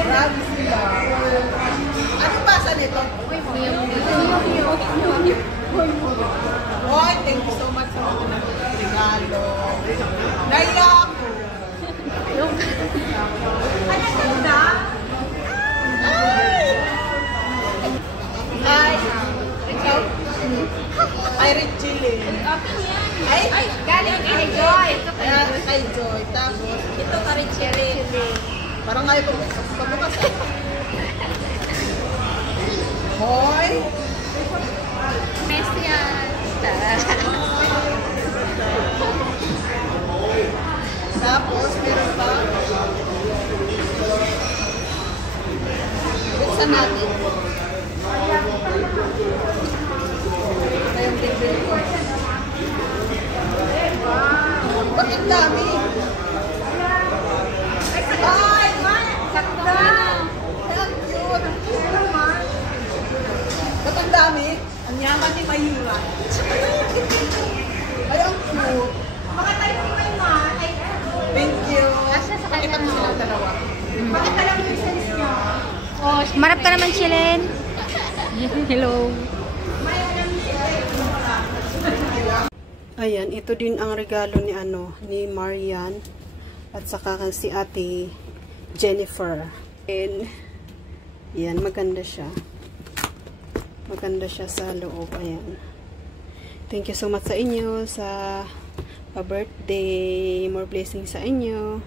Grabe sila. Anong basa nito? Hoy, thank you so much sa mga regalo. Naiya ako. Ano ganda? Ay! Ikaw? Ay, red chili. Ay, galing kay Joy. Kay Joy. Tapos, ito ka red chili. Parang ngayon pabukas. Hoy! Messi yan. Tapos, meron pa. Buksan natin. Kayong bibili ko. Ba't ang dami? Ay! Ganda! Ang cute! Ang cute naman! Ba't ang dami? Ang yaman ni Mayura. Ay, ang cute! Makatayo ni Mayma. Thank you. Pakita mo silang dalawa. Pakita lang yung sense niyo. Marap ka naman, Chilin. Hello. Ayan, ito din ang regalo ni Marian at saka si Ate Jennifer. And yan, maganda siya. Maganda siya sa loob. Ayan. Thank you so much sa inyo sa birthday. More blessings sa inyo.